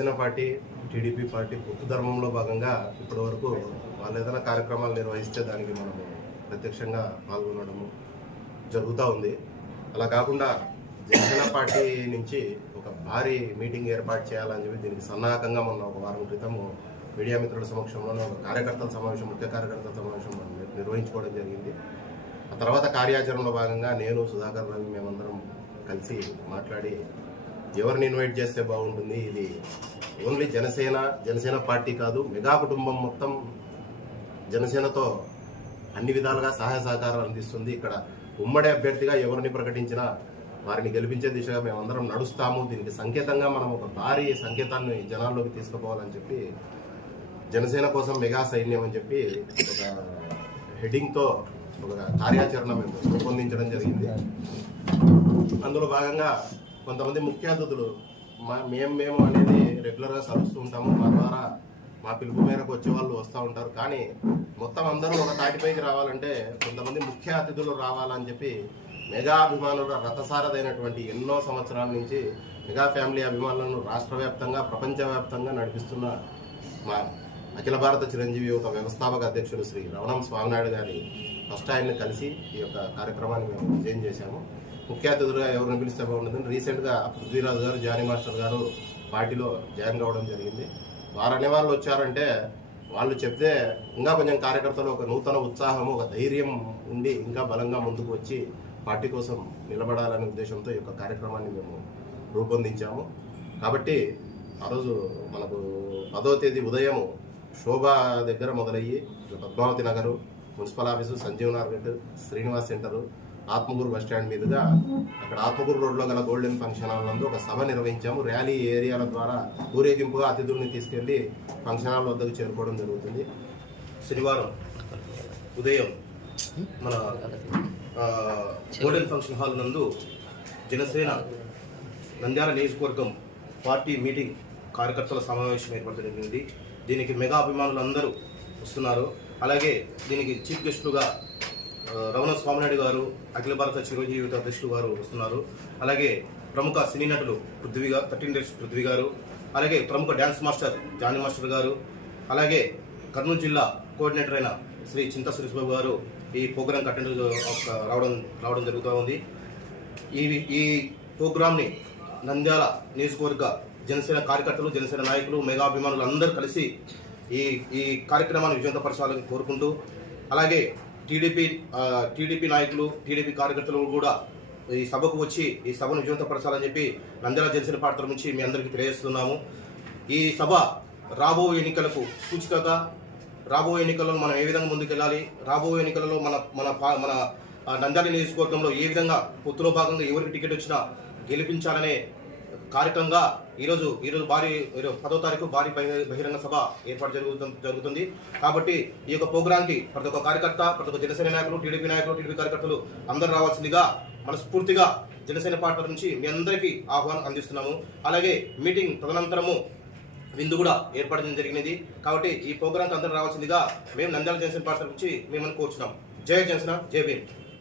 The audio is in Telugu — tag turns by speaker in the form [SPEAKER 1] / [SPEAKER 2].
[SPEAKER 1] పార్టీ టీడీపీ పార్టీ పొత్తు ధర్మంలో భాగంగా ఇప్పటి వరకు వాళ్ళు ఏదైనా కార్యక్రమాలు నిర్వహిస్తే దానికి మనము ప్రత్యక్షంగా పాల్గొనడము జరుగుతూ ఉంది. అలా కాకుండా జనసేన పార్టీ నుంచి ఒక భారీ మీటింగ్ ఏర్పాటు చేయాలని చెప్పి దీనికి సన్నాహకంగా మొన్న ఒక వారం క్రితం మీడియా మిత్రుల సమక్షంలోనే ఒక కార్యకర్తల సమావేశం ముఖ్య కార్యకర్తల సమావేశం నిర్వహించుకోవడం జరిగింది. ఆ తర్వాత కార్యాచరణలో భాగంగా నేను సుధాకర్ రవి మేమందరం కలిసి మాట్లాడి ఎవరిని ఇన్వైట్ చేస్తే బాగుంటుంది? ఇది ఓన్లీ జనసేన జనసేన పార్టీ కాదు మెగా కుటుంబం మొత్తం జనసేనతో అన్ని విధాలుగా సహాయ సహకారాలు అందిస్తుంది. ఇక్కడ ఉమ్మడి అభ్యర్థిగా ఎవరిని ప్రకటించినా వారిని గెలిపించే దిశగా మేమందరం నడుస్తాము. దీనికి సంకేతంగా మనం ఒక భారీ సంకేతాన్ని జనాల్లోకి తీసుకుపోవాలని చెప్పి జనసేన కోసం మెగా సైన్యం అని చెప్పి ఒక హెడ్డింగ్తో ఒక కార్యాచరణ మేము రూపొందించడం జరిగింది. అందులో భాగంగా కొంతమంది ముఖ్య అతిథులు మా మేము మేము అనేది రెగ్యులర్గా కలుస్తూ ఉంటాము. మా ద్వారా మా పిలుపు మేరకు వచ్చే వాళ్ళు వస్తూ ఉంటారు. కానీ మొత్తం అందరూ ఒక తాటిపైకి రావాలంటే కొంతమంది ముఖ్య అతిథులు రావాలని చెప్పి మెగా అభిమానుల రథసారదైనటువంటి ఎన్నో సంవత్సరాల నుంచి మెగా ఫ్యామిలీ అభిమానులను రాష్ట్ర వ్యాప్తంగా ప్రపంచవ్యాప్తంగా నడిపిస్తున్న మా అఖిల భారత చిరంజీవి యొక్క వ్యవస్థాపక అధ్యక్షుడు శ్రీ రవణం స్వామినాయుడు గారి ఫస్ట్ ఆయన్ని కలిసి ఈ యొక్క కార్యక్రమాన్ని మేము విజయం చేశాము. ముఖ్య అతిథులుగా ఎవరిని పిలిస్తే బాగుంటుందని రీసెంట్గా పృథ్వీరాజు గారు జానీ మాస్టర్ గారు పార్టీలో జాయిన్ కావడం జరిగింది. వారు అనే వాళ్ళు వచ్చారంటే వాళ్ళు చెప్తే ఇంకా కొంచెం కార్యకర్తలు ఒక నూతన ఉత్సాహం ఒక ధైర్యం ఉండి ఇంకా బలంగా ముందుకు వచ్చి పార్టీ కోసం నిలబడాలనే ఉద్దేశంతో ఈ యొక్క కార్యక్రమాన్ని మేము రూపొందించాము. కాబట్టి ఆ రోజు మనకు పదో తేదీ ఉదయం శోభ దగ్గర మొదలయ్యి Padmavathi Nagar municipal office Sanjeev market Srinivas centre Atmakur bus stand మీదుగా అక్కడ ఆత్మకూరు రోడ్లో గల గోల్డెన్ ఫంక్షన్ హాల్ నందు ఒక సభ నిర్వహించాము. ర్యాలీ ఏరియాల ద్వారా ఊరేగింపుగా అతిథుల్ని తీసుకెళ్ళి ఫంక్షన్ హాల్ వద్దకు చేరుకోవడం జరుగుతుంది. శనివారం ఉదయం మన గోల్డెన్ ఫంక్షన్ హాల్ నందు జనసేన నంద్యాల నియోజకవర్గం పార్టీ మీటింగ్ కార్యకర్తల సమావేశం ఏర్పడడం జరిగింది. దీనికి మెగా అభిమానులు అందరూ వస్తున్నారు. అలాగే దీనికి చీఫ్ గెస్టులుగా రమణ స్వామినాయుడు గారు అఖిల భారత చిరంజీవి అధ్యక్షులు గారు వస్తున్నారు. అలాగే ప్రముఖ సినీ నటులు పృథ్వీ గారు థర్టీన్ డేస్ పృథ్వీ గారు అలాగే ప్రముఖ డ్యాన్స్ మాస్టర్ జానీ మాస్టర్ గారు అలాగే కర్నూలు జిల్లా కోఆర్డినేటర్ అయిన శ్రీ చింత సురేష్ గారు ఈ ప్రోగ్రాం అటెండ్ రావడం రావడం జరుగుతూ ఉంది. ఈ ఈ ప్రోగ్రామ్ని నంద్యాల నియోజకవర్గ జనసేన కార్యకర్తలు జనసేన నాయకులు మెగాభిమానులు అందరూ కలిసి ఈ ఈ కార్యక్రమాన్ని విజయవంతపరచాలని కోరుకుంటూ అలాగే టీడీపీ టీడీపీ నాయకులు టీడీపీ కార్యకర్తలు కూడా ఈ సభకు వచ్చి ఈ సభను విజయవంతపరచాలని చెప్పి నంద్యాల జనసేన పార్టీ నుంచి మీ అందరికీ తెలియజేస్తున్నాము. ఈ సభ రాబో ఎన్నికలకు సూచికగా రాబోయే ఎన్నికల్లో మనం ఏ విధంగా ముందుకెళ్ళాలి రాబోయే ఎన్నికలలో మన మన పా- మన నంద్యాల నియోజకవర్గంలో ఏ విధంగా పొత్తులో భాగంగా ఎవరికి టికెట్ వచ్చినా గెలిపించాలనే కార్యక్రమంగా ఈరోజు ఈరోజు భారీ పదో తారీఖు భారీ బహి- బహిరంగ సభ ఏర్పాటు జరుగు జరుగుతుంది. కాబట్టి ఈ యొక్క ప్రోగ్రాంకి ప్రతి ఒక్క కార్యకర్త ప్రతి ఒక్క జనసేన నాయకులు టీడీపీ నాయకులు టీడీపీ కార్యకర్తలు అందరూ రావాల్సిందిగా మనస్ఫూర్తిగా జనసేన పార్టీ నుంచి మీ అందరికీ ఆహ్వానం అందిస్తున్నాము. అలాగే మీటింగ్ తదనంతరము విందు కూడా ఏర్పడడం జరిగినది. కాబట్టి ఈ ప్రోగ్రాంకి అందరూ రావాల్సిందిగా మేము నంద్యాల జనసేన పార్టీ నుంచి మిమ్మల్ని కోరుచున్నాం. జై జనసేన జై భీమ్.